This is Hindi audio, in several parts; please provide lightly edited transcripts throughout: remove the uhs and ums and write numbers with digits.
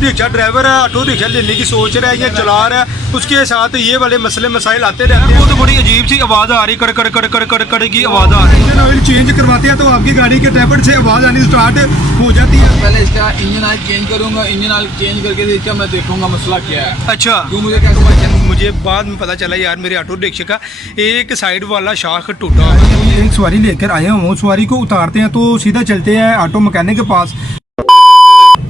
रिक्शा ड्राइवर है, ऑटो रिक्शा लेने की सोच रहा है या चला रहा है, उसके साथ ये वाले मसले मसाइल आते रहते हैं। वो तो बड़ी अजीब सी आवाज़ आ रही, कड़ कड़ कड़ कड़ कड़ कड़ की आवाज़ आ रही है। इंजन ऑयल चेंज करवाते हैं तो आपकी गाड़ी के टैबलेट से आवाज़ आनी स्टार्ट हो जाती है। पहले इसका इंजन ऑयल चेंज करूंगा, इंजन ऑयल चेंज करके इसका मैं देखूंगा मसला क्या है। अच्छा, क्यों मुझे क्या मुझे बाद में पता चला यार मेरे ऑटो रिक्शे का एक साइड वाला शाख टूटा। एक सवारी लेकर आया हूँ, सवारी को उतारते हैं तो सीधा चलते हैं ऑटो मैकेनिक के पास।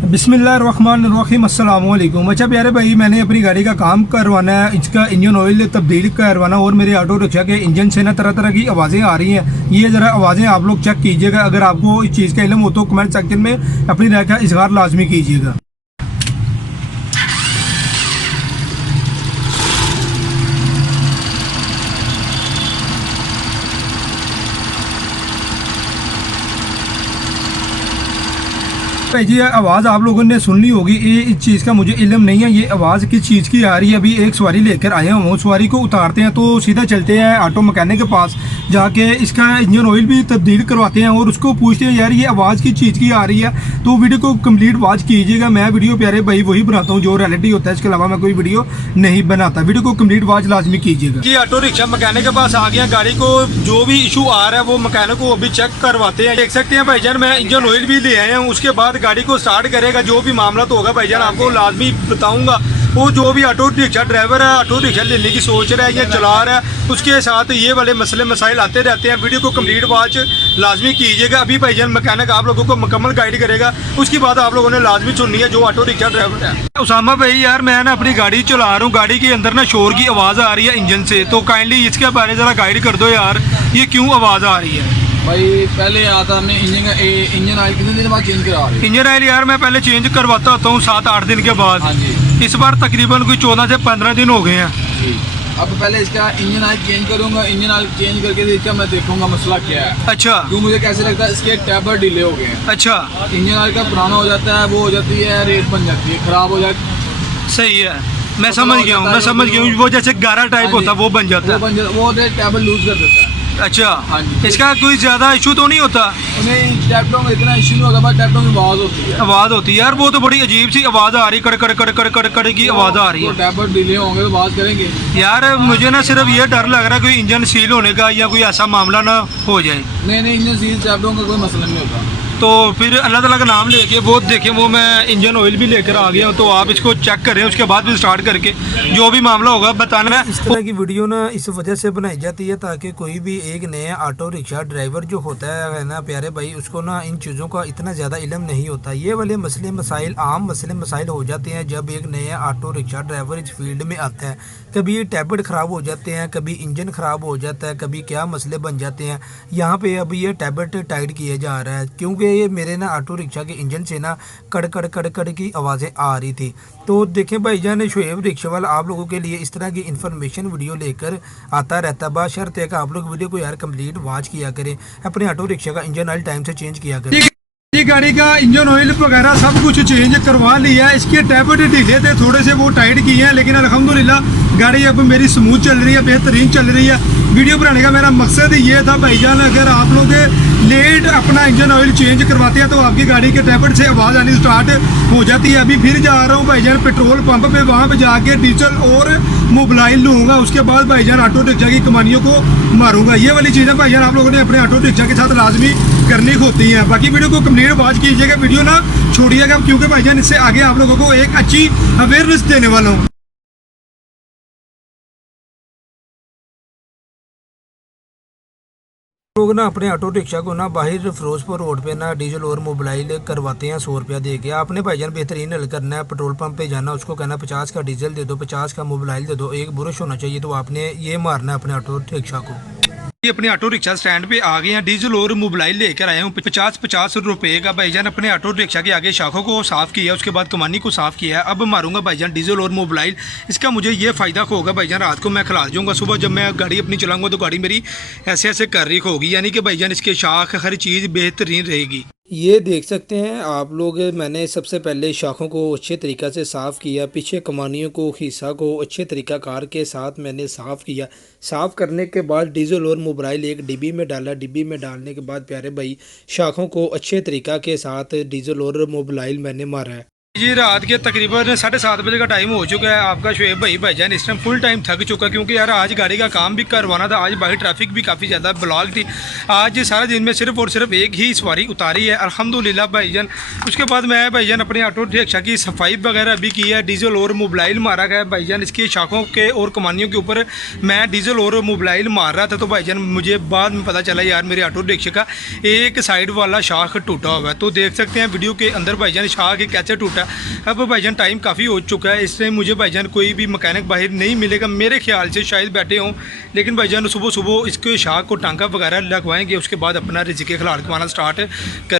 बिस्मिल्लाहिर्रहमानिर्रहीम, अस्सलाम वालेकुम। अच्छा प्यारे भाई, मैंने अपनी गाड़ी का काम करवाना है, इसका इंजन ऑयल तब्दील करवाना और मेरे ऑटो रिक्शा के इंजन से ना तरह तरह की आवाज़ें आ रही हैं। ये ज़रा आवाज़ें आप लोग चेक कीजिएगा, अगर आपको इस चीज़ का इल्म हो तो कमेंट सेक्शन में अपनी राय का इजहार लाजमी कीजिएगा। भाई जी, आवाज़ आप लोगों ने सुन ली होगी, ये इस चीज़ का मुझे इल्म नहीं है ये आवाज़ किस चीज़ की आ रही है। अभी एक सवारी लेकर आया हूँ, सवारी को उतारते हैं तो सीधा चलते हैं ऑटो मैकेनिक के पास, जाके इसका इंजन ऑयल भी तब्दील करवाते हैं और उसको पूछते हैं यार ये आवाज़ किस चीज़ की आ रही है। तो वीडियो को कंप्लीट वॉच कीजिएगा। मैं वीडियो प्यारे भाई वही बनाता हूँ जो रियलिटी होता है, इसके अलावा मैं कोई वीडियो नहीं बनाता। वीडियो को कंप्लीट वॉच लाजमी कीजिएगा। जी, ऑटो रिक्शा मैकेनिक के पास आ गया, गाड़ी को जो भी इशू आ रहा है वो मैकेनिक को अभी चेक करवाते हैं। देख सकते हैं भाईजान, मैं इंजन ऑयल भी ले आया हूँ, उसके बाद गाड़ी को स्टार्ट करेगा। जो भी मामला तो होगा भाईजान आपको लाजमी बताऊंगा। वो जो भी ऑटो रिक्शा ड्राइवर है, ऑटो रिक्शा लेने की सोच रहा है या चला रहा है, उसके साथ ये वाले मसले मसाइल आते रहते हैं। वीडियो को कंप्लीट वॉच लाजमी कीजिएगा। अभी भाईजान मैकेनिक आप लोगों को मुकम्मल गाइड करेगा, उसकी बात आप लोगों ने लाजमी सुननी है जो ऑटो रिक्शा ड्राइवर है। उसामा भाई यार, मैं ना अपनी गाड़ी चला रहा हूँ, गाड़ी के अंदर ना शोर की आवाज़ आ रही है इंजन से, तो काइंडली इसके बारे में ज़रा गाइड कर दो यार, ये क्यों आवाज़ आ रही है। भाई पहले आता हमने इंजन ऑयल कितने दिन बाद चेंज करा रहे? इंजन ऑयल यार मैं पहले चेंज करवाता होता हूँ 7-8 दिन के बाद। हाँ जी। इस बार तकरीबन कोई 14 से 15 दिन हो गए हैं जी। अब पहले इसका इंजन ऑयल चेंज करूंगा, इंजन ऑयल चेंज करके इसका मैं देखूंगा मसला क्या है। अच्छा, क्यों मुझे कैसे लगता है इसके टैबलेट डिले हो गए हैं। अच्छा, इंजन ऑयल का पुराना हो जाता है, वो हो जाती है रेत बन जाती है, खराब हो जाती है। सही है, मैं समझ गया हूँ, मैं समझ गया हूँ। वो जैसे गारा टाइप होता है वो बन जाता है, वो टैबलेट लूज कर देता है। अच्छा, हाँ जी। इसका कोई ज़्यादा इशू तो नहीं होता? नहीं, टैबलेटों में इतना इशू नहीं होता, बस टैबलेटों में आवाज़ होती है। आवाज़ होती है यार, वो तो बड़ी अजीब सी आवाज़ आ रही, कड़ कड़ कड़ कड़ कड़ कड़ की आवाज़ आ रही है। टैबलेट डिले होंगे तो बात करेंगे यार। मुझे ना सिर्फ ये डर लग रहा है कोई इंजन सील होने का या कोई ऐसा मामला ना हो जाए। नहीं, इंजन सील टैबलेटों का कोई मसला नहीं होता। तो फिर अल्लाह ताला का नाम लेके वो देखें, वो मैं इंजन ऑयल भी लेकर आ गया हूँ, तो आप इसको चेक करें, उसके बाद भी स्टार्ट करके जो भी मामला होगा बताना। इस तरह की वीडियो ना इस वजह से बनाई जाती है ताकि कोई भी एक नया ऑटो रिक्शा ड्राइवर जो होता है ना प्यारे भाई, उसको ना इन चीज़ों का इतना ज़्यादा इल्म नहीं होता। ये वाले मसले मसाइल आम मसले मसाइल हो जाते हैं जब एक नया ऑटो रिक्शा ड्राइवर इस फील्ड में आता है। कभी ये टैबलेट ख़राब हो जाते हैं, कभी इंजन ख़राब हो जाता है, कभी क्या मसले बन जाते हैं। यहाँ पे अभी ये टैबलेट टाइट किया जा रहा है क्योंकि ये मेरे ना ऑटो रिक्शा के इंजन से ना कड़ कड़ कड़ कड़ की आवाज़ें आ रही थी। तो देखें भाईजान, शोएब रिक्शा वाला आप लोगों के लिए इस तरह की इन्फॉर्मेशन वीडियो लेकर आता रहता है। बशर्ते कि आप लोग वीडियो को यार कंप्लीट वॉच किया करें, अपने ऑटो रिक्शा का इंजन ऑयल टाइम से चेंज किया करें। ये गाड़ी का इंजन ऑयल वगैरह सब कुछ चेंज करवा लिया है। इसके टैबलेट ढीले थे थोड़े से, वो टाइट किए हैं, लेकिन अल्हम्दुलिल्लाह गाड़ी अब मेरी स्मूथ चल रही है, बेहतरीन चल रही है। वीडियो बनाने का मेरा मकसद ये था भाईजान, अगर आप लोग लेट अपना इंजन ऑयल चेंज करवाते हैं तो आपकी गाड़ी के टैबलेट से आवाज़ आनी स्टार्ट हो जाती है। अभी फिर जा रहा हूँ भाईजान पेट्रोल पंप पे, वहाँ पे जाके डीजल और मोबाइल लूँगा, उसके बाद भाईजान ऑटो रिक्शा की कमानियों को मारूंगा। ये वाली चीज़ें भाईजान आप लोगों ने अपने ऑटो रिक्शा के साथ लाजमी करनी होती हैं। बाकी वीडियो को कंप्लीट वॉच कीजिएगा, वीडियो ना छोड़िएगा, क्योंकि भाईजान इससे आगे आप लोगों को एक अच्छी अवेयरनेस देने वाला हूँ। लोग ना अपने ऑटो रिक्शा को ना बाहर फिरोजपुर रोड पे ना डीजल और मोबाइल करवाते हैं 100 रुपया दे के। आपने भाईजान बेहतरीन हल करना है, पेट्रोल पंप पे जाना, उसको कहना 50 का डीजल दे दो, 50 का मोबाइल दे दो, एक बुरश होना चाहिए, तो आपने ये मारना है अपने ऑटो रिक्शा को। ये अपने ऑटो रिक्शा स्टैंड पे आ गए हैं, डीजल और मोबाइल लेकर आया हूँ 50-50 रुपए का। भाईजान अपने ऑटो रिक्शा के आगे शाखों को साफ़ किया, उसके बाद कमानी को साफ़ किया है। अब मारूंगा भाईजान डीजल और मोबाइल। इसका मुझे ये फ़ायदा होगा भाईजान, रात को मैं खिला जाऊँगा, सुबह जब मैं गाड़ी अपनी चलाऊँगा तो गाड़ी मेरी ऐसे ऐसे कर रही होगी, यानी कि भाईजान इसके शाख हर चीज़ बेहतरीन रहेगी। ये देख सकते हैं आप लोग, मैंने सबसे पहले शाखों को अच्छे तरीक़ा से साफ़ किया, पीछे कमानियों को हिस्सा को अच्छे तरीक़ाकार के साथ मैंने साफ़ किया। साफ़ करने के बाद डीजल और मोबाइल एक डिब्बी में डाला, डिब्बी में डालने के बाद प्यारे भाई शाखों को अच्छे तरीक़ा के साथ डीजल और मोबाइल मैंने मारा है। जी रात के तकरीबन 7:30 बजे का टाइम हो चुका है। आपका शुएब भाईजान इस टाइम फुल टाइम थक चुका है, क्योंकि यार आज गाड़ी का काम भी करवाना था। आज बाहर ट्रैफिक भी काफ़ी ज़्यादा ब्लॉक थी। आज सारा दिन में सिर्फ और सिर्फ एक ही सवारी उतारी है, अल्हम्दुलिल्लाह भाईजान। उसके बाद मैं भाईजान अपने ऑटो रिक्शा की सफाई वगैरह भी की है। डीजल और मोबाइल मारा गया है भाईजान। इसकी शाखों के और कमानियों के ऊपर मैं डीजल और मोबाइल मार रहा था, तो भाईजान मुझे बाद में पता चला यार मेरे ऑटो रिक्शे का एक साइड वाला शाख टूटा हुआ है। तो देख सकते हैं वीडियो के अंदर भाईजान शाख कैसे टूटा। अब भाईजान टाइम काफ़ी हो चुका है, इस टाइम मुझे भाईजान कोई भी मैकेनिक बाहर नहीं मिलेगा। मेरे ख्याल से शायद बैठे हों, लेकिन भाईजान सुबह सुबह इसके शाख को टांका वगैरह लगवाएंगे, उसके बाद अपना रिज़्क़ हलाल कमाना स्टार्ट कर